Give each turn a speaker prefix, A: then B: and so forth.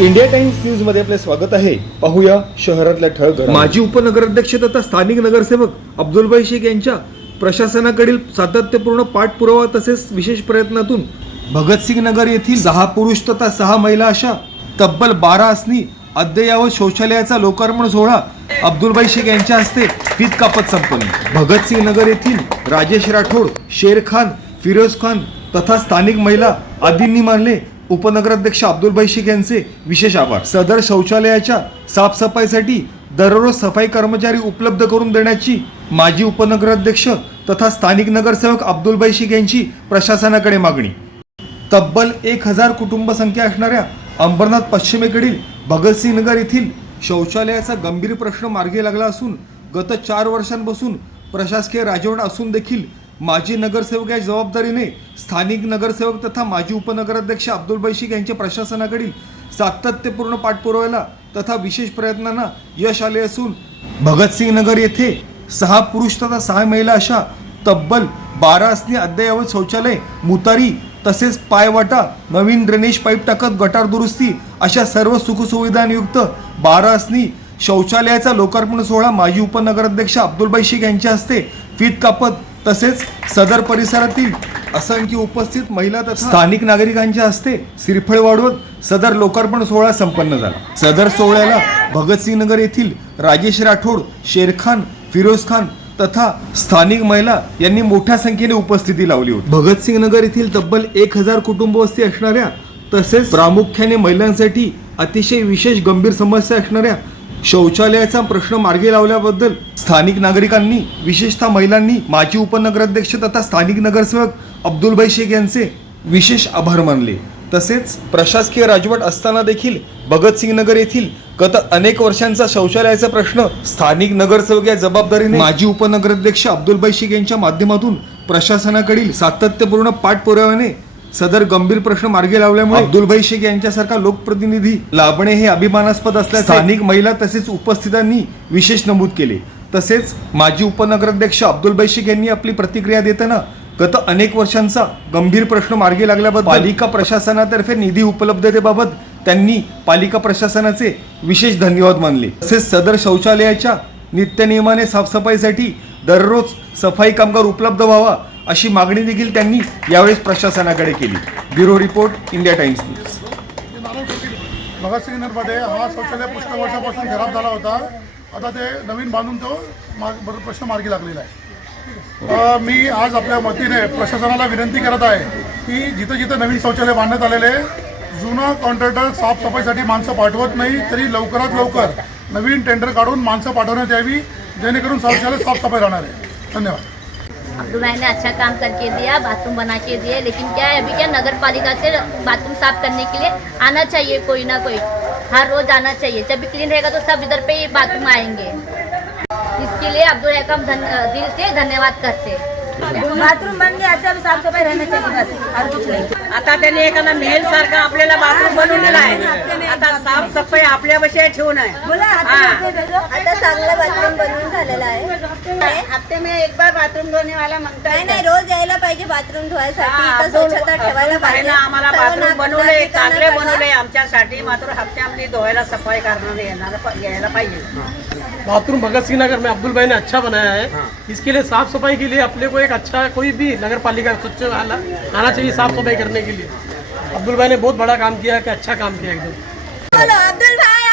A: India times न्यूजमध्ये आपले स्वागत आहे. पाहूया शहरातल्या ठळक माजी उपनगराध्यक्ष तथा स्थानिक नगरसेवक अब्दुलबाई शेख यांच्या प्रशासनाकडील सातत्यपूर्ण पाठपुरावा तसेच विशेष प्रयत्नातून भगतसिंग नगर येथील सहा पुरुष तथा सहा महिला अशा तब्बल बारा असनी अद्ययावत शौचालयाचा लोकार्पण सोहळा अब्दुलबाई शेख यांच्या हस्ते फीत कापत संपन्न. भगतसिंग नगर येथील राजेश राठोड शेर खान फिरोज खान तथा स्थानिक महिला आदींनी मानले उपनगराध्यक्ष अब्दुलबाई शेख यांचे विशेष आभार. सदर शौचालयाच्या साफसफाईसाठी दररोज सफाई कर्मचारी उपलब्ध करून देण्याची माजी उपनगराध्यक्ष तथा स्थानिक नगरसेवक अब्दुलबाई शेख यांची प्रशासनाकडे मागणी. तब्बल एक हजार कुटुंब संख्या असणाऱ्या अंबरनाथ पश्चिमेकडील भगतसिंग नगर येथील शौचालयाचा गंभीर प्रश्न मार्गी लागला असून गत चार वर्षांपासून प्रशासकीय राजवट असून देखील माजी नगरसेवक या जबाबदारीने स्थानिक नगरसेवक तथा माजी उपनगराध्यक्ष अब्दुल बैशिक यांच्या प्रशासनाकडील सातत्यपूर्ण पाठपुराव्याला तथा विशेष प्रयत्नांना यश आले असून भगतसिंग नगर येथे सहा पुरुष तथा सहा महिला अशा तब्बल बारा असणे अद्ययावत शौचालय मुतारी तसेच पायवाटा नवीन ड्रेनेज पाईप टाकत गटार दुरुस्ती अशा सर्व सुखसुविधांयुक्त बारा असणी शौचालयाचा लोकार्पण सोहळा माजी उपनगराध्यक्ष अब्दुलबाई शेख यांच्या हस्ते फीत कापत तसेच सदर परिसरातील असंख्य उपस्थित महिला तथा स्थानिक नागरिकांच्या हस्ते सिरफळ वाढवत सदर लोकार्पण सोहळा संपन्न झाला. सदर सोहळ्याला भगतसिंग नगर येथील राजेश राठोड शेरखान फिरोज खान तथा स्थानिक महिला यांनी मोठ्या संख्येने उपस्थिती लावली होती. भगतसिंग नगर येथील तब्बल एक हजार कुटुंब वस्ती असणाऱ्या तसेच प्रामुख्याने महिलांसाठी अतिशय विशेष गंभीर समस्या असणाऱ्या शौचालयाचा प्रश्न मार्गी लावल्याबद्दल स्थानिक नागरिकांनी विशेषतः महिलांनी माजी उपनगराध्यक्ष तथा स्थानिक नगरसेवक अब्दुलभाई शेख यांचे विशेष आभार मानले. तसेच प्रशासकीय राजवट असताना देखील भगतसिंग नगर येथील गत अनेक वर्षांचा शौचालयाचा प्रश्न स्थानिक नगरसेवक या जबाबदारीने माजी उपनगराध्यक्ष अब्दुलबाई शेख यांच्या माध्यमातून प्रशासनाकडील सातत्यपूर्ण पाठपुराव्याने सदर गंभीर प्रश्न मार्गी लावल्यामुळे अब्दुलभाई शेख यांच्यासारखा लोकप्रतिनिधी लाभणे हे अभिमानास्पद असल्याचे स्थानिक महिला तसेच उपस्थितांनी विशेष नमूद केले. तसेच माजी उपनगराध्यक्ष अब्दुलबाई शेख यांनी आपली प्रतिक्रिया देताना गत अनेक वर्षांचा गंभीर प्रश्न मार्गी लागल्याबद्दल पालिका प्रशासनातर्फे निधी उपलब्धतेबाबत त्यांनी पालिका प्रशासनाचे विशेष धन्यवाद मानले. तसेच सदर शौचालयाच्या नित्यनियमाने साफसफाईसाठी दररोज सफाई कामगार उपलब्ध व्हावा अशी मागणी देखील त्यांनी यावेळेस प्रशासनाकडे केली. Bureau report India Times news.
B: भगतसिंगनगरमध्ये हा शौचालय पुष्कळ वर्षापासून खराब झाला होता. आता ते नवीन बांधून तो मार्ग प्रश्न मार्गी लागलेला आहे. मी आज आपल्या वतीने प्रशासनाला विनंती करत आहे की जिथं जिथं नवीन शौचालय बांधण्यात आलेले आहे, जुना कॉन्ट्रॅक्टर साफसफाईसाठी माणसं पाठवत नाही तरी लवकरात लवकर नवीन टेंडर काढून माणसं पाठवण्यात यावी जेणेकरून शौचालय साफसफाई राहणार आहे. धन्यवाद.
C: अब्दुल भाई ने अच्छा काम करके दिया बाथरूम बना के दिए लेकिन क्या है अभी क्या नगर पालिका से बाथरूम साफ करने के लिए आना चाहिए कोई ना कोई? हर रोज आना चाहिए। जब भी क्लीन रहेगा तो सब इधर पे ही बाथरूम आएंगे। इसके लिए अब्दुल भाई का हम दिल से धन्यवाद करते हैं।
D: बाथरूम बन गया अच्छा साफ सफाई रहना चाहिए बस और कुछ नहीं।
E: आता त्यांनी एखादा मेल सारखा आपल्याला बाथरूम बनवून दिला आहे. आता साफ सफाई आपल्या बशी ठेवून आहे.
D: बोला. आता चांगला बाथरूम बनवून झालेला आहे.
F: हफ्ते में एक बार बाथरूम धोने वाला मांगता
D: नाही
F: है
D: नाही रोज यायला पाहिजे बाथरूम धुवायसाठी. स्वच्छता ठेवायला पाहिजे.
E: आम्हाला बाथरूम बनवले चांगले. बनवले आमच्यासाठी मात्र हप्त्यामध्ये धुवायला सफाई करणारे येणार यायला पाहिजे.
G: बाथरूम भगत सिंह नगर में अब्दुल भाई ने अच्छा बनाया है। इसके लिए साफ सफाई के लिए अपने को एक अच्छा कोई भी नगर पालिका स्वच्छ वाला आना चाहिए साफ सफाई करने के लिए। अब्दुल भाई ने बहुत बड़ा काम किया कि अच्छा काम किया एकदम।
D: अब्दुल भाई